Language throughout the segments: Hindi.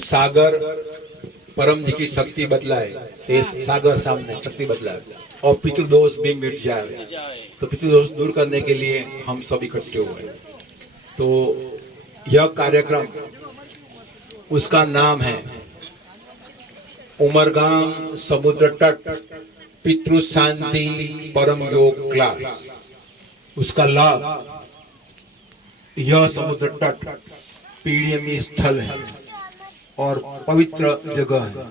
सागर परम जी की शक्ति बदलाए, ये सागर सामने शक्ति बदलाए और पितृदोष भी मिट जाए। तो पितृदोष दूर करने के लिए हम सब इकट्ठे हुए। तो यह कार्यक्रम, उसका नाम है उमरगाम समुद्र तट पितृ शांति परम योग क्लास। उसका लाभ, यह समुद्र तट पीडीएमी स्थल है और पवित्र जगह है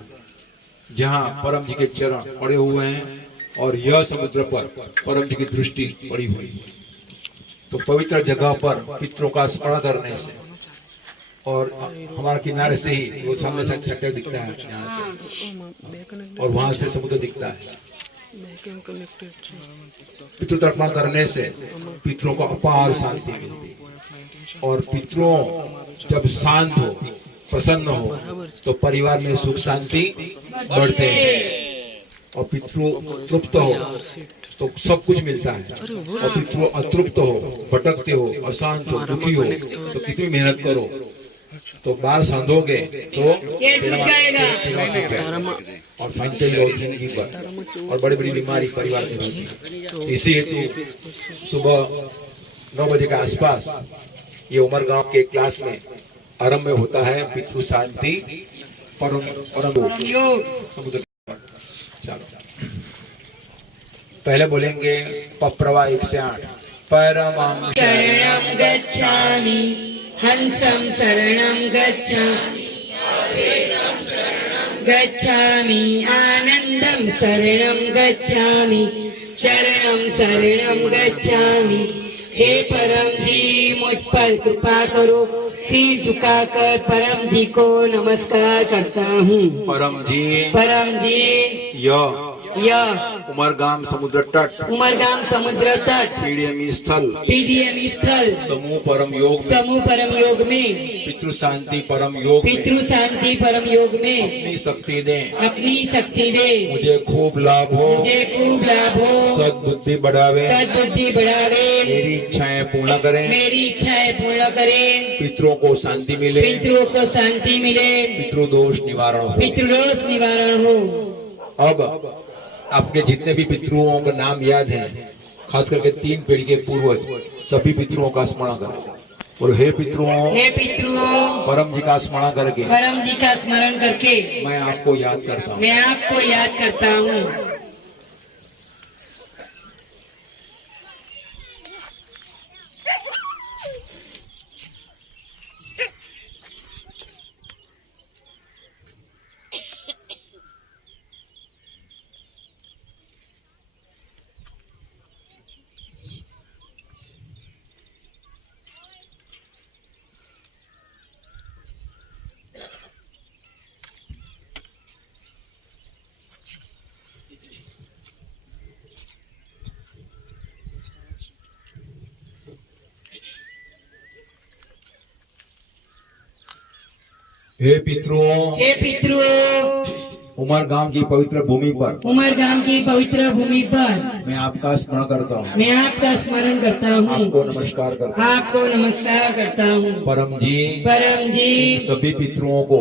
जहाँ परम जी के चरण पड़े हुए हैं और यह समुद्र पर परम जी की दृष्टि पड़ी हुई है। तो पवित्र जगह पर पितरों का स्मरण करने से, और हमारे किनारे से ही वो सामने से सेक्टर दिखता है यहाँ से, और वहां से समुद्र दिखता है। पितृ तर्पण करने से पितरों को अपार शांति मिलती है और पितरों जब शांत हो, प्रसन्न हो, तो परिवार में सुख शांति बढ़ते हैं। और पितृ तृप्त हो तो सब कुछ मिलता है, और पितृ अतृप्त हो, भटकते हो, अशांत हो, दुखी हो, तो कितनी मेहनत करो तो बाल सांधोगे तो और शांति हो जिंदगी भर, और बड़ी बड़ी बीमारी परिवार में रहती है। इसी हेतु सुबह 9 बजे के आसपास ये उमरगांव के क्लास में आरंभ होता है पितृ शांति परम योग समुद्र। पहले बोलेंगे पप्रवा 1 से 8। परमं शरणं गच्छामि, हंसं शरणं गच्छामि, गच्छामि आनंदं शरणं गच्छामि, चरणं शरणं गच्छामि। हे परम जी, मुझ पर कृपा करो। सिर झुकाकर परम जी को नमस्कार करता हूँ। परम जी यह उमरगाम समुद्र तट पीडीएमी स्थल समूह परम योग में पितृ शांति परम योग में अपनी शक्ति दे मुझे खूब लाभ हो सद्बुद्धि बढ़ावे मेरी इच्छाएं पूर्ण करें पितरों को शांति मिले पितृदोष निवारण हो। अब आपके जितने भी पितरों का नाम याद है, खास करके 3 पीढ़ी के पूर्वज, सभी पितरों का स्मरण करें। और हे पितरों परम जी का स्मरण करके मैं आपको याद करता हूँ। हे पितरों उमरगाम की पवित्र भूमि पर मैं आपका स्मरण करता हूँ। आपको नमस्कार करता हूँ। परम जी सभी पितरों को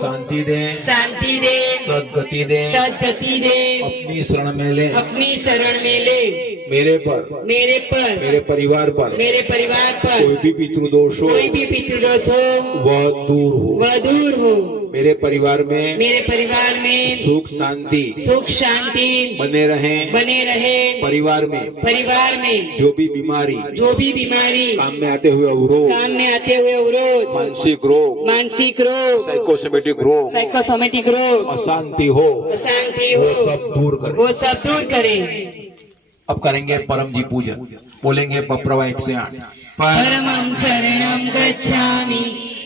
शांति दे सद्गति दे अपनी शरण में ले। मेरे मेरे परिवार पर कोई भी पितृदोष हो वह दूर हो। मेरे परिवार में सुख शांति बने रहे। परिवार में जो भी बीमारी काम में आते हुए अवरोध मानसिक रोग साइकोसोमेटिक रोग अशांति हो वो सब दूर करे। अब करेंगे परम जी पूजन। बोलेंगे पप्रवा 1 से 8। परमं शरणं गच्छामि,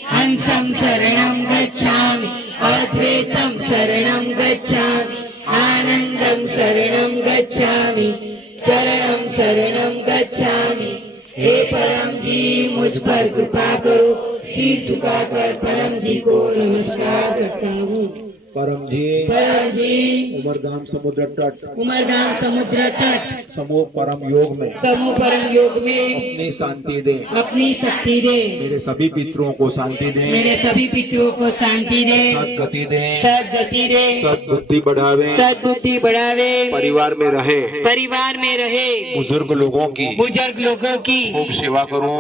हंसं शरणं गच्छामि, अद्वैतं शरणं गच्छामि, आनंदं शरणं गच्छामि, चरणं शरणं गच्छामि। हे परम जी, मुझ पर कृपा करो। सिर झुकाकर परम जी को नमस्कार करता हूँ। परम जी उमरगाम समुद्र तट समूह परम योग में अपनी शांति दे, अपनी शक्ति दे, मेरे सभी पितरों को शांति दे, मेरे सभी पितरों को शांति दे, सद्गति दे, सद्गति दे, सद्बुद्धि बढ़ावे, सद्बुद्धि बढ़ावे, परिवार में रहे बुजुर्ग लोगों की खूब सेवा करूं,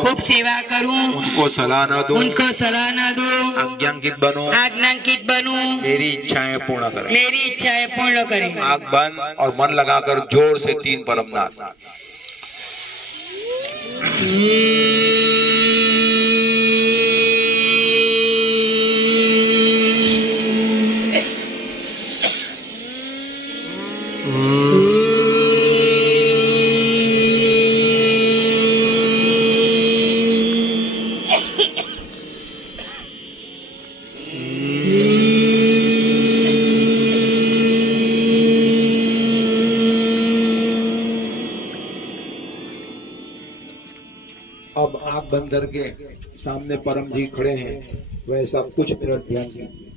उनको सलाह न दूं, आज्ञांकित बनूं, मेरी इच्छाएं पूर्ण करें। आंख बंद और मन लगाकर जोर से 3 परमनाथ। अब आंख बंद करके सामने परम जी खड़े हैं, वैसा कुछ मिनट ध्यान कीजिए।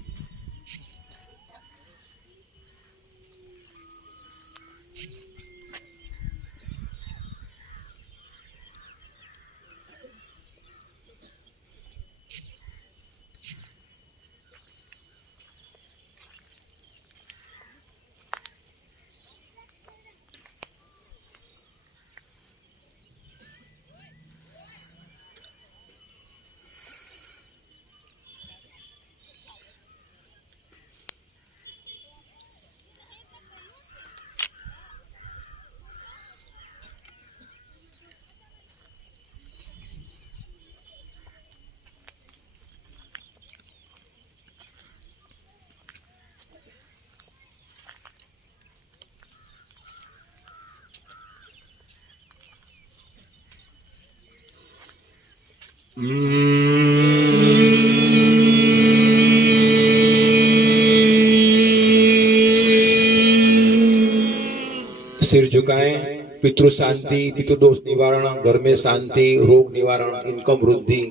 सिर झुकाएं, पितृ शांति, पितृदोष निवारण, घर में शांति, रोग निवारण, इनकम वृद्धि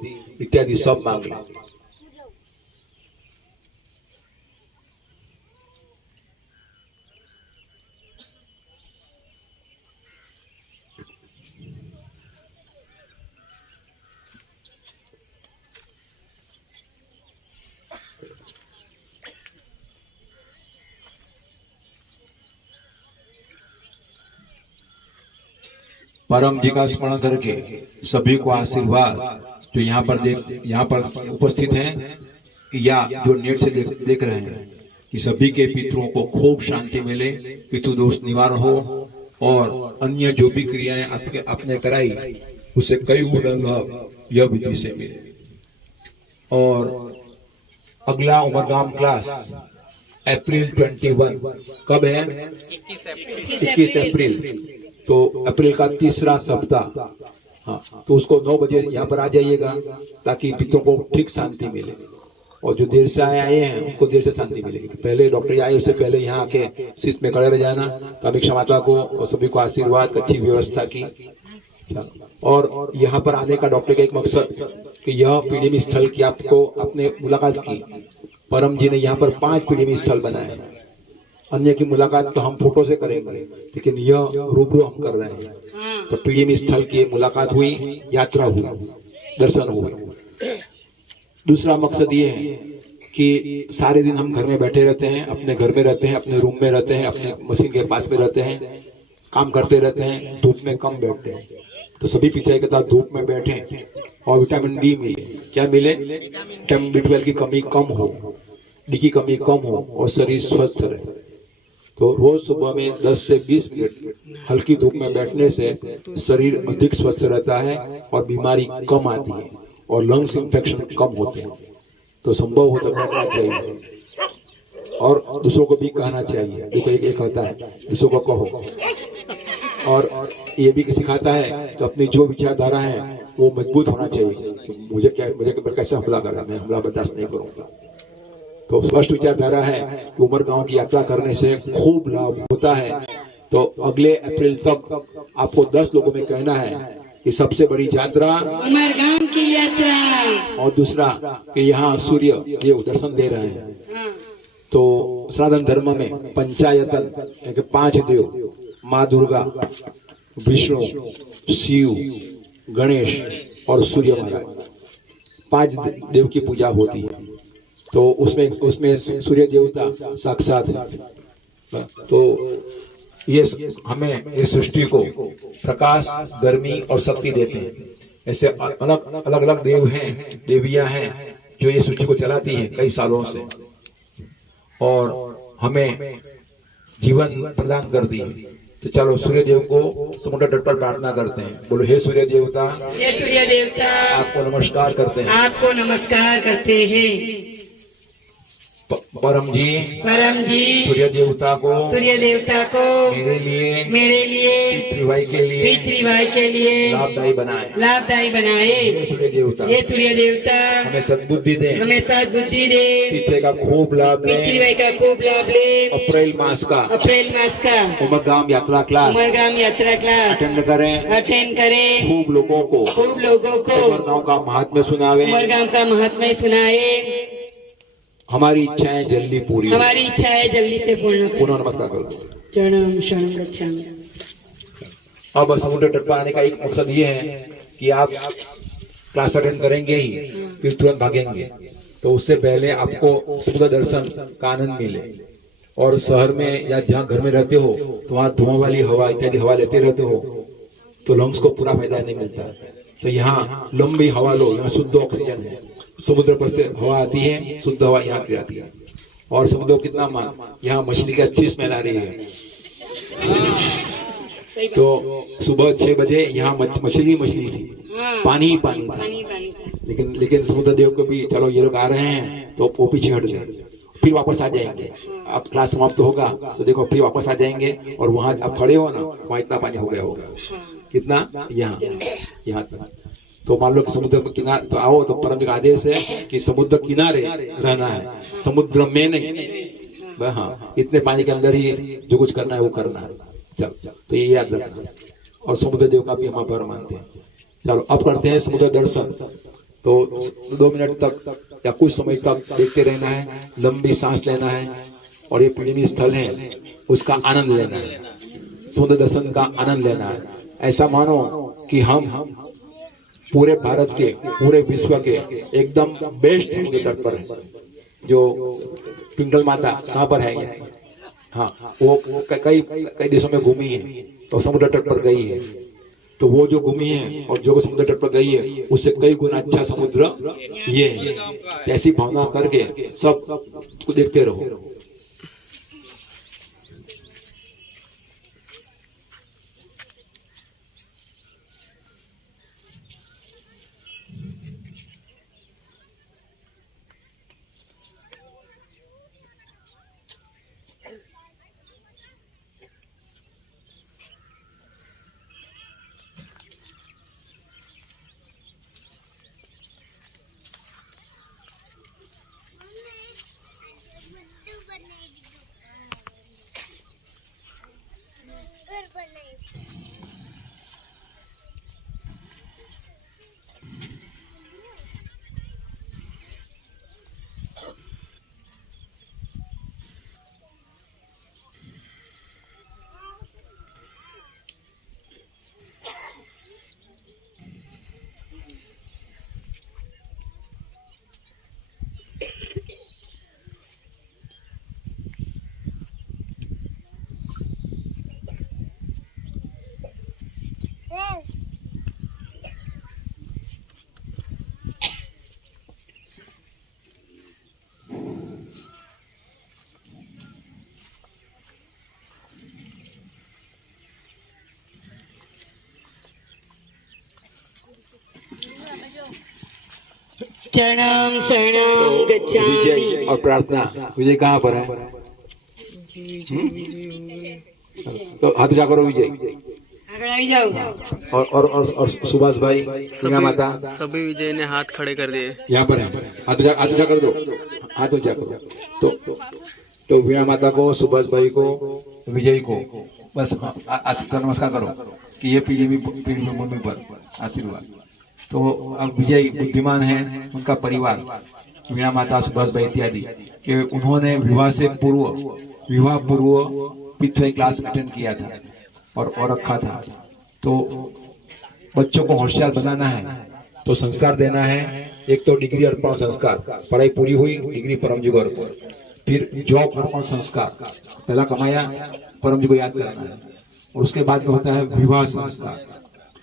इत्यादि सब मांग लें। परम जी का स्मरण करके सभी को आशीर्वाद जो यहाँ पर उपस्थित हैं या जो नेट से देख रहे हैं कि सभी के पितरों को खूब शांति मिले, पितृदोष निवारण हो और अन्य जो भी क्रियाएं आपने कराई उसे कई गुना लाभ यह विधि से मिले। और अगला उमरगाम क्लास अप्रैल 21 कब है? 21 अप्रैल। तो अप्रैल का 3रा सप्ताह, हाँ, तो उसको 9 बजे यहाँ पर आ जाइएगा ताकि पितरों को ठीक शांति मिले। और जो देर से आए हैं उनको देर से शांति मिलेगी। तो पहले डॉक्टर आए उससे पहले यहाँ आके शिष्ट में खड़े रह जाना। तो अभी क्षमाता को और सभी को आशीर्वाद, अच्छी व्यवस्था की। और यहाँ पर आने का डॉक्टर का एक मकसद कि यह पीडीएम स्थल की आपको अपने मुलाकात की। परम जी ने यहाँ पर 5 पीडीएम स्थल बनाए। अन्य की मुलाकात तो हम फोटो से करेंगे, लेकिन यह रूबरू हम कर रहे हैं। तो पीडीएम स्थल की मुलाकात हुई, यात्रा हुई, दर्शन हुए। दूसरा मकसद ये है कि सारे दिन हम घर में बैठे रहते हैं, अपने घर में रहते हैं, अपने रूम में रहते हैं, अपने मशीन के पास में रहते हैं, काम करते रहते हैं, धूप में कम बैठते हैं। तो सभी पिछले के साथ धूप में बैठे और विटामिन डी मिले। क्या मिले? विटामिन B12 की कमी कम हो, डी की कमी कम हो और शरीर स्वस्थ रहे। तो रोज सुबह में 10 से 20 मिनट हल्की धूप में बैठने से शरीर अधिक स्वस्थ रहता है और बीमारी कम आती है और लंग्स इंफेक्शन कम होते हैं। तो संभव हो तो बैठना चाहिए और दूसरों को भी कहना चाहिए। जो कोई एक कहता है दूसरों को कहो। और ये भी सिखाता है कि अपनी जो विचारधारा है वो मजबूत होना चाहिए। मुझे कैसे हमला कर रहा, मैं हमला बर्दाश्त नहीं करूंगा। तो स्पष्ट विचारधारा है कि उमरगांव की यात्रा करने से खूब लाभ होता है। तो अगले अप्रैल तक आपको 10 लोगों में कहना है कि सबसे बड़ी यात्रा उमरगांव की यात्रा। और दूसरा कि यहाँ सूर्य ये दर्शन दे रहे हैं। तो सनातन धर्म में पंचायतन यानी कि 5 देव, माँ दुर्गा, विष्णु, शिव, गणेश और सूर्य महाराज, 5 देव की पूजा होती है। तो उसमें सूर्य देवता साक्षात है। तो ये हमें इस सृष्टि को प्रकाश, गर्मी और शक्ति देते हैं। ऐसे अलग अलग देव हैं, देवियां हैं जो ये सृष्टि को चलाती हैं कई सालों से और हमें जीवन प्रदान करती है। तो चलो सूर्य देव को समुद्र तट पर प्रार्थना करते हैं। बोलो हे सूर्य देवता, हे सूर्य देवता, आपको नमस्कार करते हैं। आपको नमस्कार करते हैं। परम जी सूर्य देवता को मेरे लिए पितृवाई के लिए लाभदायी बनाए। हे सूर्य देवता हमें सद्बुद्धि दे, पितृ का खूब लाभ ले। अप्रैल मास का उमरगाम यात्रा क्लास अटेंड करें। खूब लोगों को उमरगांव का महात्म्य सुनावे। हमारी इच्छाएं जल्दी से पूर्ण पुनः नमस्कार करो। चरणम शरणम गच्छामि। अब समुद्र तट पर आने का एक मकसद ये है कि आप क्लास अटेंड करेंगे ही फिर तुरंत भागेंगे, तो उससे पहले आपको समुद्र दर्शन का आनंद मिले। और शहर में या जहाँ घर में रहते हो तो वहाँ धुआं वाली हवा इत्यादि हवा लेते रहते हो तो लंग्स को पूरा फायदा नहीं मिलता। तो यहाँ लंबी हवा लो, यहाँ शुद्ध ऑक्सीजन है, समुद्र पर से हवा आती है, शुद्ध हवा यहाँ की आती है। और समुद्र कितना मान, यहाँ मछली की अच्छी स्मेल आ रही है। तो सुबह 6 बजे यहाँ मछली थी, पानी ही पानी था। लेकिन समुद्र देव को भी चलो ये लोग आ रहे हैं तो वो पीछे हट गए, फिर वापस आ जाएंगे। अब क्लास समाप्त होगा तो देखो फिर वापस आ जाएंगे और वहां आप खड़े हो ना, वहां इतना पानी हो गया होगा। कितना? यहाँ तक। तो मान लो कि समुद्र के किनारे तो आओ, तो परम आदेश है कि समुद्र किनारे रहना है, समुद्र में नहीं। हाँ, इतने पानी के अंदर ही जो कुछ करना है वो करना है। चलो तो ये याद रखना। और समुद्र देव का भी हम आभार मानते हैं। चलो अब करते हैं समुद्र दर्शन। तो 2 मिनट तक या कुछ समय तक देखते रहना है, लंबी सांस लेना है और ये पीड़नी स्थल है उसका आनंद लेना है, समुद्र दर्शन का आनंद लेना है। ऐसा मानो कि हम पूरे भारत के, पूरे विश्व के एकदम बेस्ट समुद्र तट पर है। जो पिंगल माता कहाँ पर है ये? हाँ, वो कई देशों में घूमी है तो समुद्र तट पर गई है। तो वो जो घूमी है और जो समुद्र तट पर गई है उससे कई गुना अच्छा समुद्र ये है। ऐसी भावना करके सब को देखते रहो। चरणम शरणम गच्छामि। विजय और प्रार्थना, विजय कहाँ पर है? तो हाथ उठा करो विजय। और सुभाष भाई, सीमा माता, सभी विजय ने हाथ खड़े कर दिए। यहाँ पर है, हाथ उठा कर दो, हाथ ऊंचा करो। तो वीणा माता को, सुभाष भाई को, विजय को बस नमस्कार करो कि ये पीढ़ी भूमि पर आशीर्वाद। तो अब विजय बुद्धिमान है, उनका परिवार, वीणा माता, सुभाष भाई इत्यादि कि उन्होंने विवाह पूर्व पितृ क्लास अटेंड किया था और रखा था। तो बच्चों को होशियार बनाना है तो संस्कार देना है। एक तो डिग्री अर्पण संस्कार, पढ़ाई पूरी हुई, डिग्री परम जी को अर्पण, फिर जॉब अर्पण संस्कार, पहला कमाया परम जी को याद करना है, और उसके बाद में होता है विवाह संस्कार।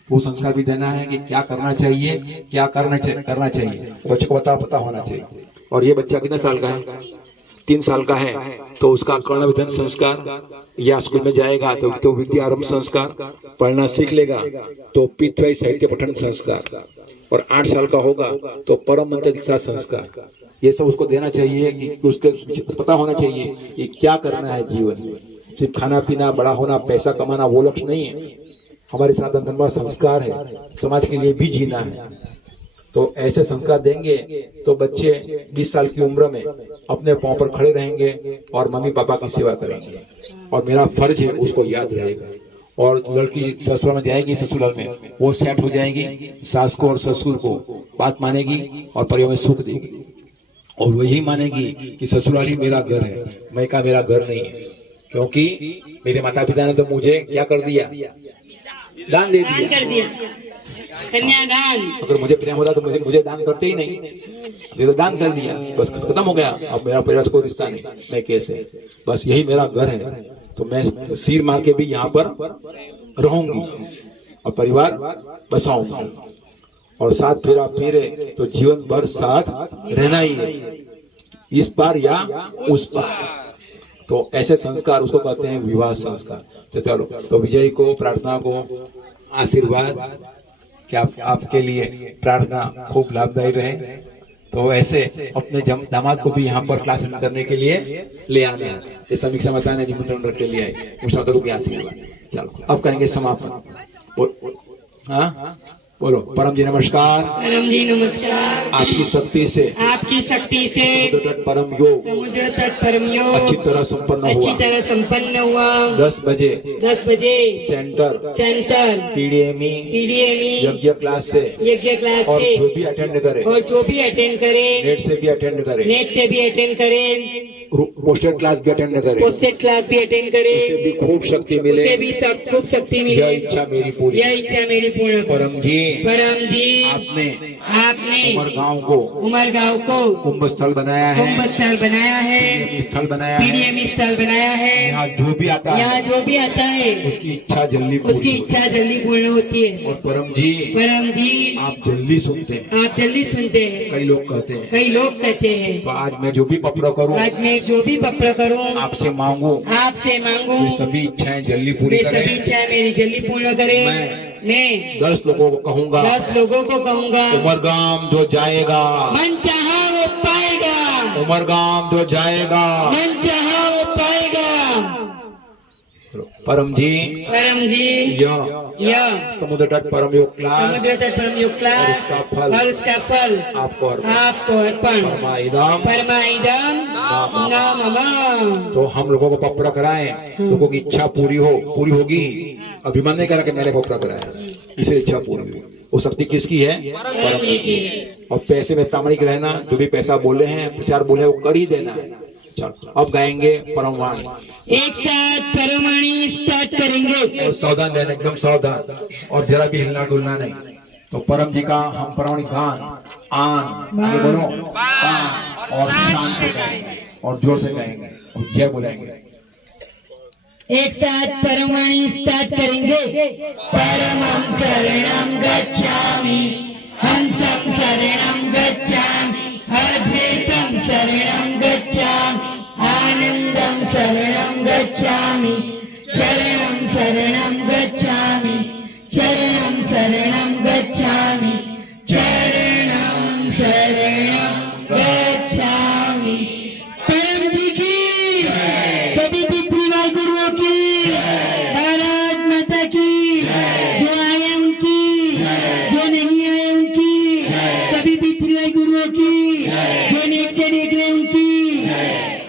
वो संस्कार भी देना है कि क्या करना चाहिए, क्या करना चाहिए बच्चे को पता होना चाहिए। और ये बच्चा कितने साल का है? 3 साल का है तो उसका कर्ण विधान संस्कार, या स्कूल में जाएगा तो विद्या आरंभ संस्कार, पढ़ना सीख लेगा तो पितृ साहित्य पठन संस्कार, और 8 साल का होगा तो परम मंत्र दीक्षा संस्कार। ये सब उसको देना चाहिए कि उसके पता होना चाहिए कि क्या करना है जीवन में। सिर्फ खाना पीना, बड़ा होना, पैसा कमाना वो लक्ष्य नहीं है। हमारे सनातन धर्म का संस्कार है, समाज के लिए भी जीना है। तो ऐसे संस्कार देंगे तो बच्चे 20 साल की उम्र में अपने पांव पर खड़े रहेंगे और मम्मी पापा की सेवा करेंगे, और मेरा फर्ज है उसको याद रहेगा। और लड़की ससुराल में जाएगी, ससुराल में वो सेट हो जाएगी, सास को और ससुर को बात मानेगी और परिवार में सुख देगी, और वही मानेगी कि ससुराल ही मेरा घर है, मैका मेरा घर नहीं है। क्योंकि मेरे माता पिता ने तो मुझे क्या कर दिया? दान दे दिया। कन्यादान। अगर मुझे प्रेम होता तो मुझे दान करते ही नहीं, ये तो दान कर दिया, बस खत्म हो गया। अब मेरा परिवार को रिश्ता नहीं, मैं कैसे? बस यही मेरा घर है, तो मैं सिर मार के भी यहाँ पर रहूंगी और परिवार बसाऊंगी, और साथ फेरा फेरे तो जीवन भर साथ रहना ही है, इस पार या उस पार। तो ऐसे संस्कार उसको कहते हैं विवाह संस्कार। तो चलो, तो विजय को प्रार्थना को आशीर्वाद कि आपके लिए प्रार्थना खूब लाभदायी रहे। तो ऐसे अपने दामाद को भी यहाँ पर क्लास करने के लिए ले आना है। ये समीक्षा माता ने निमंत्रण रख के लिए आई, को भी आशीर्वाद। चलो अब करेंगे समापन। हाँ बोलो। परम जी नमस्कार। परम जी नमस्कार। आपकी शक्ति से समुद्र तट परम योग अच्छी तरह संपन्न हुआ। 10 बजे सेंटर पीडीएमई यज्ञ क्लास से और जो भी अटेंड करे नेट से भी अटेंड करे पोस्टेड क्लास भी अटेंड करे उसे भी खूब शक्ति मिले, यह इच्छा मेरी पूरी परम जी आपने उमर गांव को कुंभ स्थल बनाया है, स्थल बनाया है। यहाँ जो भी आता है उसकी इच्छा जल्दी पूर्ण होती है। और परम जी आप जल्दी सुनते हैं, कई लोग कहते हैं। तो आज मैं जो भी पत्र करूं आपसे मांगू वे सभी इच्छाएं जल्दी पूरी करें। मैं 10 लोगों को कहूंगा उमरगाम जो जाएगा मन चाहा वो पाएगा, उमरगाम जो जाएगा मन चाहा वो पाएगा। परम जी यह समुद्र तट परम योग क्लास और उसका फल आपको अर्पण। परमाइदम नामम। तो हम लोगों को पपड़ा कराएं, लोगों की इच्छा पूरी होगी। अभिमान नहीं करा कि मैंने पपड़ा कराया, इसे इच्छा पूरी हुई। वो शक्ति किसकी है? परम जी की। और पैसे में प्रामाणिक रहना, जो भी पैसा बोले हैं, प्रचार बोले वो कर ही देना है। चलो अब गाएंगे परमवाणी। एक साथ परमवाणी स्टार्ट करेंगे। और सावधान रहना, एकदम सावधान, और जरा भी हिलना डुलना नहीं। तो परम जी का हम परमवाणी गान आन बोलो आन, और शान से गाएंगे और जोर से गाएंगे और जय बोलेंगे। एक साथ परमवाणी स्टार्ट करेंगे। परमं शरणं गच्छामि, हंसं शरणं गच्छामि, अद्वैतं शरणं गच्छामि, आनंदं शरणं गच्छामि, चरणं शरणं गच्छामि, चरणं शरणं गच्छामि, चरणं शरणं गच्छामि। परम जी की, सभी पितृवाय गुरुओं की, भारत माता की, जो आए उनकी, जो नहीं आए उनकी, सभी पितृवाय गुरुओं की, जो नेट से देख रहे उनकी,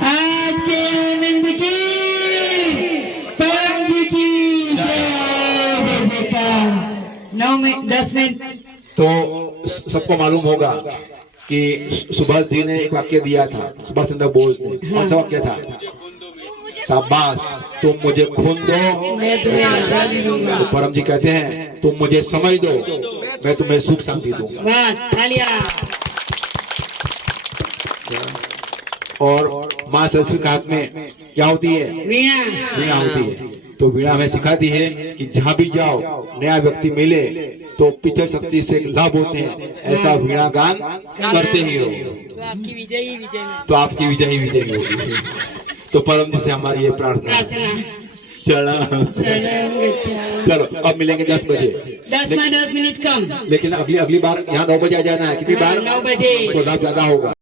आज के आनंद की, परम जी की जय। 9 में 10 मिनट। तो सबको मालूम होगा कि सुभाष जी ने एक वाक्य दिया था, सुभाष चंद्र बोस ने। कौन सा वाक्य था? शाबाश, तुम मुझे खून दो मैं तुम्हें आजादी दूंगा। तो परम जी कहते हैं तुम मुझे समझ दो, मैं तुम्हें सुख शांति दूंगा। वाह, तालियां। और माँ सरस्वती के हाथ में क्या होती है? वीणा। वीणा होती है। तो वीणा हमें सिखाती है कि जहाँ भी जाओ नया व्यक्ति मिले तो पिक्चर शक्ति से लाभ होते हैं, ऐसा वीणा गान करते ही रहो, तो आपकी विजय ही विजय। तो आपकी विजय ही विजय होगी। तो परम जी से हमारी ये प्रार्थना है। चलो चलो, अब मिलेंगे 10 बजे। 10 मिनट कम। लेकिन अगली बार यहाँ 9 बजे आ जाना है। कितनी बार? 9 बजे। तो लाभ ज्यादा होगा।